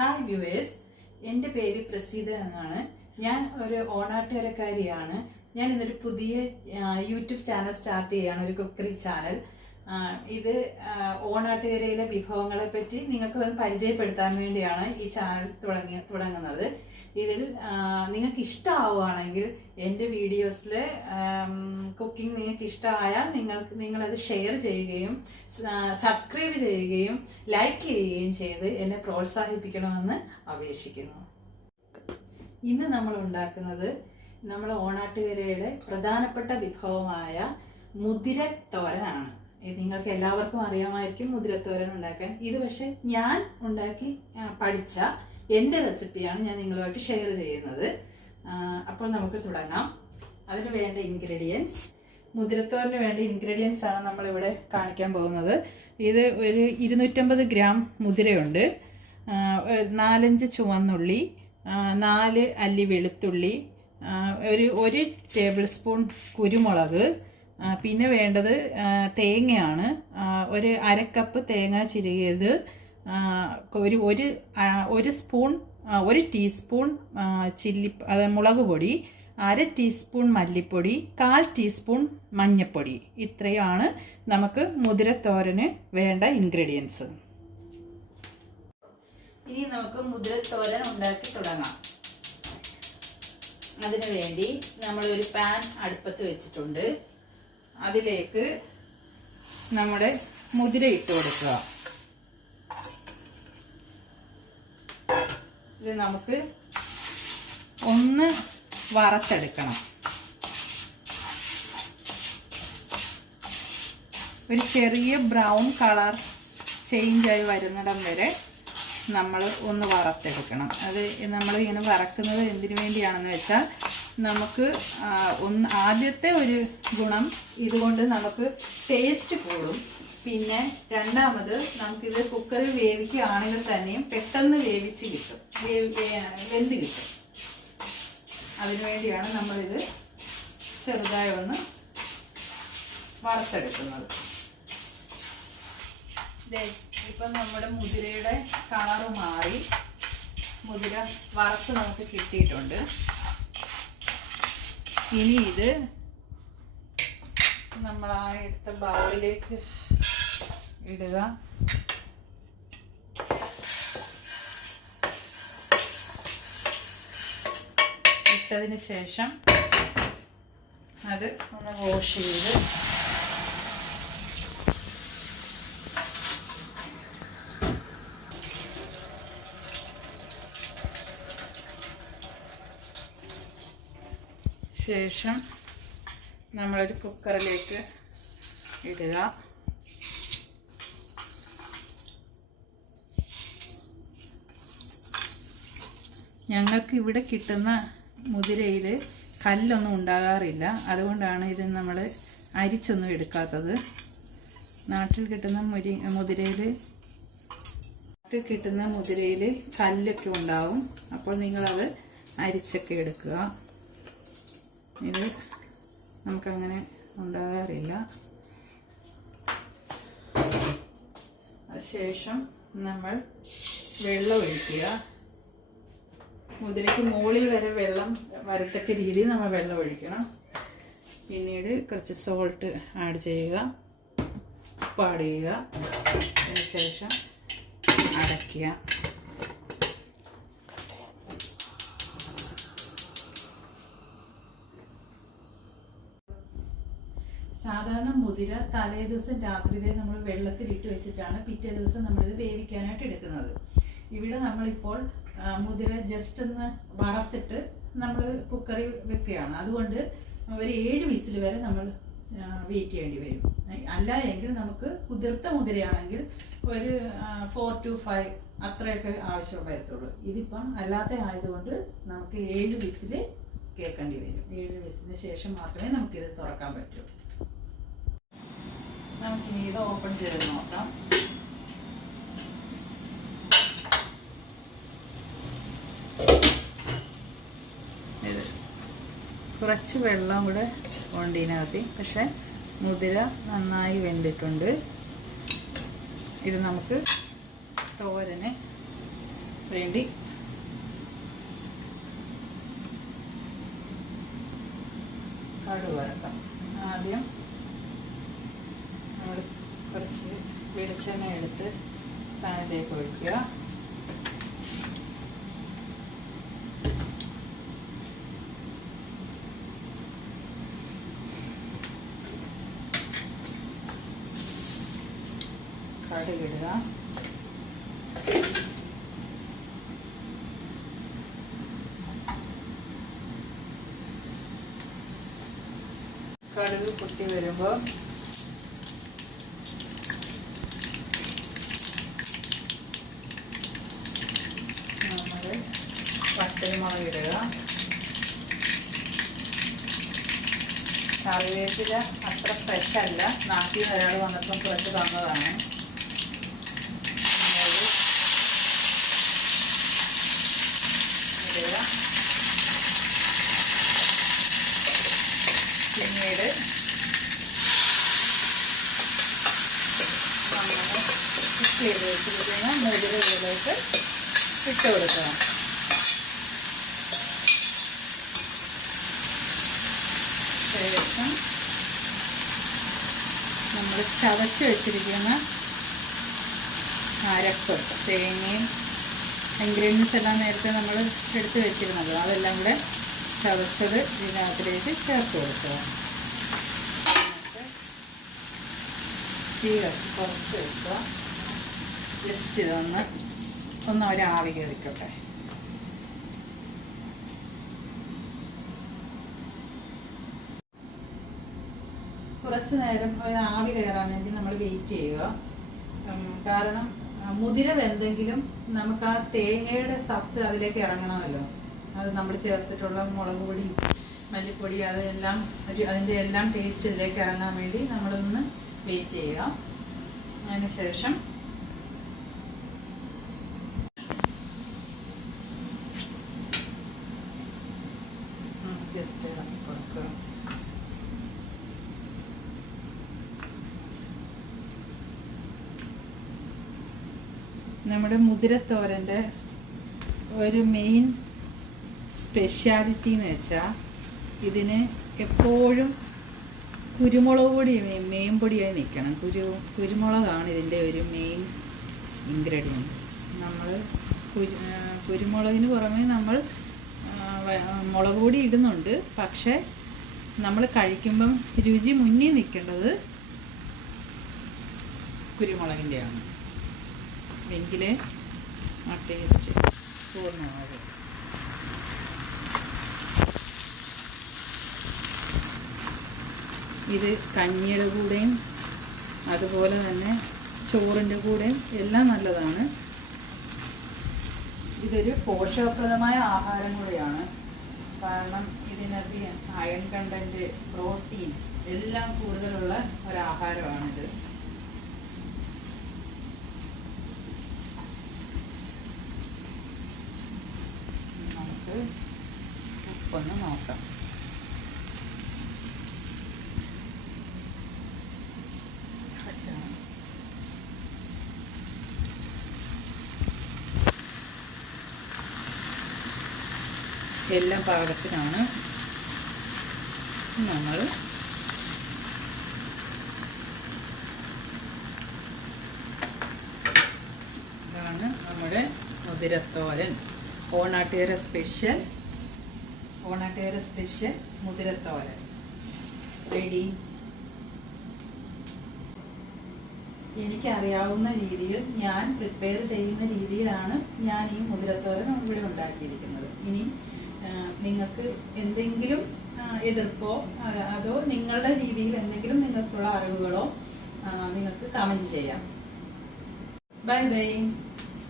Hi viewers, എൻ്റെ പേര് പ്രസീത എന്നാണ്. ഞാൻ ഒരു ഓണാട്ടുകരക്കാരിയാണ്. ഞാൻ ഇന്നൊരു പുതിയ യൂട്യൂബ് ചാനൽ സ്റ്റാർട്ട് ചെയ്യുകയാണ്, ഒരു കുക്കറി ചാനൽ. ഇത് ഓണാട്ടുകരയിലെ വിഭവങ്ങളെ പറ്റി നിങ്ങൾക്ക് പരിചയപ്പെടുത്താൻ വേണ്ടിയാണ് ഈ ചാനൽ തുടങ്ങുന്നത്. ഇതിൽ നിങ്ങൾക്ക് ഇഷ്ടമാവുകയാണെങ്കിൽ എൻ്റെ വീഡിയോസിൽ കുക്കിംഗ് നിങ്ങൾക്ക് ഇഷ്ടമായാൽ നിങ്ങളത് ഷെയർ ചെയ്യുകയും സബ്സ്ക്രൈബ് ചെയ്യുകയും ലൈക്ക് ചെയ്യുകയും ചെയ്ത് എന്നെ പ്രോത്സാഹിപ്പിക്കണമെന്ന് അപേക്ഷിക്കുന്നു. ഇന്ന് നമ്മൾ ഉണ്ടാക്കുന്നത് നമ്മൾ ഓണാട്ടുകരയുടെ പ്രധാനപ്പെട്ട വിഭവമായ മുതിരത്തോരനാണ്. നിങ്ങൾക്ക് എല്ലാവർക്കും അറിയാമായിരിക്കും മുതിരത്തോരൻ ഉണ്ടാക്കാൻ. ഇത് പക്ഷെ ഞാൻ ഉണ്ടാക്കി പഠിച്ച എൻ്റെ റെസിപ്പിയാണ് ഞാൻ നിങ്ങളുമായിട്ട് ഷെയർ ചെയ്യുന്നത്. അപ്പോൾ നമുക്ക് തുടങ്ങാം. അതിന് വേണ്ട ഇൻഗ്രീഡിയൻസ്, മുതിരത്തോരന് വേണ്ട ഇൻഗ്രീഡിയൻസ് ആണ് നമ്മളിവിടെ കാണിക്കാൻ പോകുന്നത്. ഇത് ഒരു 250 ഗ്രാം മുതിരയുണ്ട്, 4-5 ചുവന്നുള്ളി, 4 അല്ലി വെളുത്തുള്ളി, ഒരു ടേബിൾ സ്പൂൺ കുരുമുളക്, പിന്നെ വേണ്ടത് തേങ്ങയാണ്. ഒരു 1/2 കപ്പ് തേങ്ങ ചിരകിയത്, ഒരു ടീസ്പൂൺ മുളക് പൊടി, 1/2 ടീസ്പൂൺ മല്ലിപ്പൊടി, 1/4 ടീസ്പൂൺ മഞ്ഞൾപ്പൊടി. ഇത്രയാണ് നമുക്ക് മുതിരത്തോരന് വേണ്ട ഇൻഗ്രീഡിയൻസ്. ഇനി നമുക്ക് മുതിരത്തോരൻ ഉണ്ടാക്കി തുടങ്ങാം. അതിനു വേണ്ടി നമ്മളൊരു പാൻ അടുപ്പത്ത് വെച്ചിട്ടുണ്ട്. അതിലേക്ക് നമ്മുടെ മുതിര ഇട്ട് കൊടുക്കുക. ഇത് നമുക്ക് ഒന്ന് വറുത്തെടുക്കണം. ഒരു ചെറിയ ബ്രൗൺ കളർ ചേഞ്ചായി വരുന്നിടം വരെ നമ്മൾ ഒന്ന് വറുത്തെടുക്കണം. അത് നമ്മൾ ഇങ്ങനെ വറക്കുന്നത് എന്തിനു വേണ്ടിയാണെന്ന് വെച്ചാൽ, നമുക്ക് ആദ്യത്തെ ഒരു ഗുണം ഇതുകൊണ്ട് നമുക്ക് ടേസ്റ്റ് കൂടും. പിന്നെ രണ്ടാമത് നമുക്കിത് കുക്കറിൽ വേവിക്കുകയാണെങ്കിൽ തന്നെയും പെട്ടെന്ന് വെന്ത് കിട്ടും. അതിനുവേണ്ടിയാണ് നമ്മളിത് ചെറുതായി ഒന്ന് വറുത്തെടുക്കുന്നത്. ഇപ്പം നമ്മുടെ മുതിരയുടെ കളറ് മാറി, മുതിര വറുത്ത് നമുക്ക് കിട്ടിയിട്ടുണ്ട്. ഇനി ഇത് നമ്മൾ ആ എടുത്ത ബൗളിലേക്ക് ഇടുക. ഇട്ടതിന് ശേഷം അത് ഒന്ന് വാഷ് ചെയ്ത് ശേഷം നമ്മളൊരു കുക്കറിലേക്ക് ഇടുക. ഞങ്ങൾക്ക് ഇവിടെ കിട്ടുന്ന മുതിരയിൽ കല്ലൊന്നും ഉണ്ടാകാറില്ല, അതുകൊണ്ടാണ് ഇത് നമ്മൾ അരിച്ചൊന്നും എടുക്കാത്തത്. നാട്ടിൽ കിട്ടുന്ന മുതിരയിൽ കല്ലൊക്കെ ഉണ്ടാവും. അപ്പോൾ നിങ്ങളത് അരിച്ചൊക്കെ എടുക്കുക. ഇത് നമുക്കങ്ങനെ ഉണ്ടാകാറില്ല. അതിനുശേഷം നമ്മൾ വെള്ളം ഒഴിക്കുക. മുതിരയ്ക്ക് മുകളിൽ വരെ വെള്ളം വരത്തക്ക രീതിയിൽ നമ്മൾ വെള്ളം ഒഴിക്കണം. പിന്നീട് കുറച്ച് സോൾട്ട് ആഡ് ചെയ്യുക, ഉപ്പ് ആഡ് ചെയ്യുക. അതിനുശേഷം അടയ്ക്കുക. സാധാരണ മുതിര തലേ ദിവസം രാത്രിയിലെ നമ്മൾ വെള്ളത്തിലിട്ട് വെച്ചിട്ടാണ് പിറ്റേ ദിവസം നമ്മളിത് വേവിക്കാനായിട്ട് എടുക്കുന്നത്. ഇവിടെ നമ്മളിപ്പോൾ മുതിര ജസ്റ്റ് ഒന്ന് വറുത്തിട്ട് നമ്മൾ കുക്കറിൽ വെക്കുകയാണ്. അതുകൊണ്ട് ഒരു 7 വിസിൽ വരെ നമ്മൾ വെയിറ്റ് ചെയ്യേണ്ടി വരും. അല്ല എങ്കിൽ നമുക്ക് കുതിർത്ത മുതിരയാണെങ്കിൽ ഒരു 4 to 5 അത്രയൊക്കെ ആവശ്യം വരത്തുള്ളൂ. ഇതിപ്പം അല്ലാത്ത ആയതുകൊണ്ട് നമുക്ക് 7 വിസിൽ കേൾക്കേണ്ടി വരും. 7 വിസിലിന് ശേഷം മാത്രമേ നമുക്കിത് തുറക്കാൻ പറ്റൂ. നമുക്കിനി ഇത് ഓപ്പൺ ചെയ്ത് നോക്കാം. ഇത് കുറച്ച് വെള്ളം കൂടെ ഉണ്ട് ഇതിനകത്ത്, പക്ഷെ മുതിര നന്നായി വെന്തിട്ടുണ്ട്. ഇത് നമുക്ക് തോരന് വേണ്ടി കടുക് വറുക്കാം. ആദ്യം നമ്മൾ കുറച്ച് വെളിച്ചെണ്ണ എടുത്ത് പാനിലേക്ക് ഒഴിക്കുക. കടുകിടുക. കടുക് പൊട്ടി വരുമ്പോൾ നമ്മൾ വറ്റൽമുളക് ഇടുക. കറിവേപ്പില അത്ര ഫ്രഷ് അല്ല, നാട്ടിൽ നിന്ന് ഒരാൾ വന്നപ്പം കുറച്ച് തന്നതാണ്. ഇടുക. പിന്നീട് നമ്മൾ കുക്ക് ചെയ്ത് വെച്ചിരിക്കുന്ന മുതിരയിലേക്ക് ഇട്ട് കൊടുക്കണം. ശേഷം നമ്മൾ ചതച്ച് വെച്ചിരിക്കുന്ന അരപ്പ്, തേങ്ങയും ഇൻഗ്രീഡിയൻസ് എല്ലാം നേരത്തെ നമ്മൾ എടുത്ത് വെച്ചിരുന്നത് അതെല്ലാം കൂടെ ചതച്ചത് ഇതിനകത്തിലേക്ക് ചേർത്ത് കൊടുക്കുക. തീ കുറച്ച് വെക്കുക. ജസ്റ്റ് ഒന്ന് ഒരു ആവി കയറിക്കോട്ടെ. കുറച്ച് നേരം ഒരു ആവി കയറാൻ വേണ്ടി നമ്മൾ വെയിറ്റ് ചെയ്യുക. കാരണം മുതിര വെന്തെങ്കിലും നമുക്ക് ആ തേങ്ങയുടെ സത്ത് അതിലേക്ക് ഇറങ്ങണമല്ലോ. അത് നമ്മൾ ചേർത്തിട്ടുള്ള മുളക് പൊടി, മല്ലിപ്പൊടി, അതെല്ലാം അതിൻ്റെ എല്ലാം ടേസ്റ്റ് ഇതിലേക്ക് ഇറങ്ങാൻ വേണ്ടി നമ്മളൊന്ന് വെയിറ്റ് ചെയ്യുക. അതിന് ശേഷം ജസ്റ്റ് ഇളക്കി കൊടുക്കുക. നമ്മുടെ മുതിരത്തോരൻ്റെ ഒരു മെയിൻ സ്പെഷ്യാലിറ്റി എന്ന് വെച്ചാൽ ഇതിന് എപ്പോഴും കുരുമുളക് പൊടി മെയിൻ പൊടിയായി നിൽക്കണം. കുരുമുളകാണ് ഇതിൻ്റെ ഒരു മെയിൻ ഇൻഗ്രീഡിയൻറ്റ്. നമ്മൾ കുരുമുളകിന് പുറമെ നമ്മൾ മുളക് പൊടി ഇടുന്നുണ്ട്. പക്ഷേ നമ്മൾ കഴിക്കുമ്പം രുചി മുന്നിൽ നിൽക്കേണ്ടത് കുരുമുളകിൻ്റെയാണ്. എങ്കിലേ ആ ടേസ്റ്റ് പൂർണ്ണമാകും. ഇത് കഞ്ഞിയുടെ കൂടെയും അതുപോലെ തന്നെ ചോറിൻ്റെ കൂടെയും എല്ലാം നല്ലതാണ്. ഇതൊരു പോഷകപ്രദമായ ആഹാരം കൂടെയാണ്. കാരണം ഇതിനകത്ത് അയൺ കണ്ടൻറ്റ്, പ്രോട്ടീൻ എല്ലാം കൂടുതലുള്ള ഒരാഹാരമാണിത്. നമുക്ക് ഉപ്പൊന്ന് നോക്കാം. എല്ലാം പാകത്തിനാണ്. നമ്മൾ ഇതാണ് നമ്മുടെ മുതിരത്തോരൻ. ഓണാട്ടുകര സ്പെഷ്യൽ മുതിരത്തോരൻ റെഡി. എനിക്കറിയാവുന്ന രീതിയിൽ ഞാൻ പ്രിപ്പയർ ചെയ്യുന്ന രീതിയിലാണ് ഞാൻ ഈ മുതിരത്തോരൻ ഇവിടെ ഉണ്ടാക്കിയിരിക്കുന്നത്. ഇനി നിങ്ങൾക്ക് എന്തെങ്കിലും എതിർപ്പോ അതോ നിങ്ങളുടെ രീതിയിൽ എന്തെങ്കിലും നിങ്ങൾക്കുള്ള അറിവുകളോ നിങ്ങൾക്ക് കമൻറ്റ് ചെയ്യാം. Bye bye.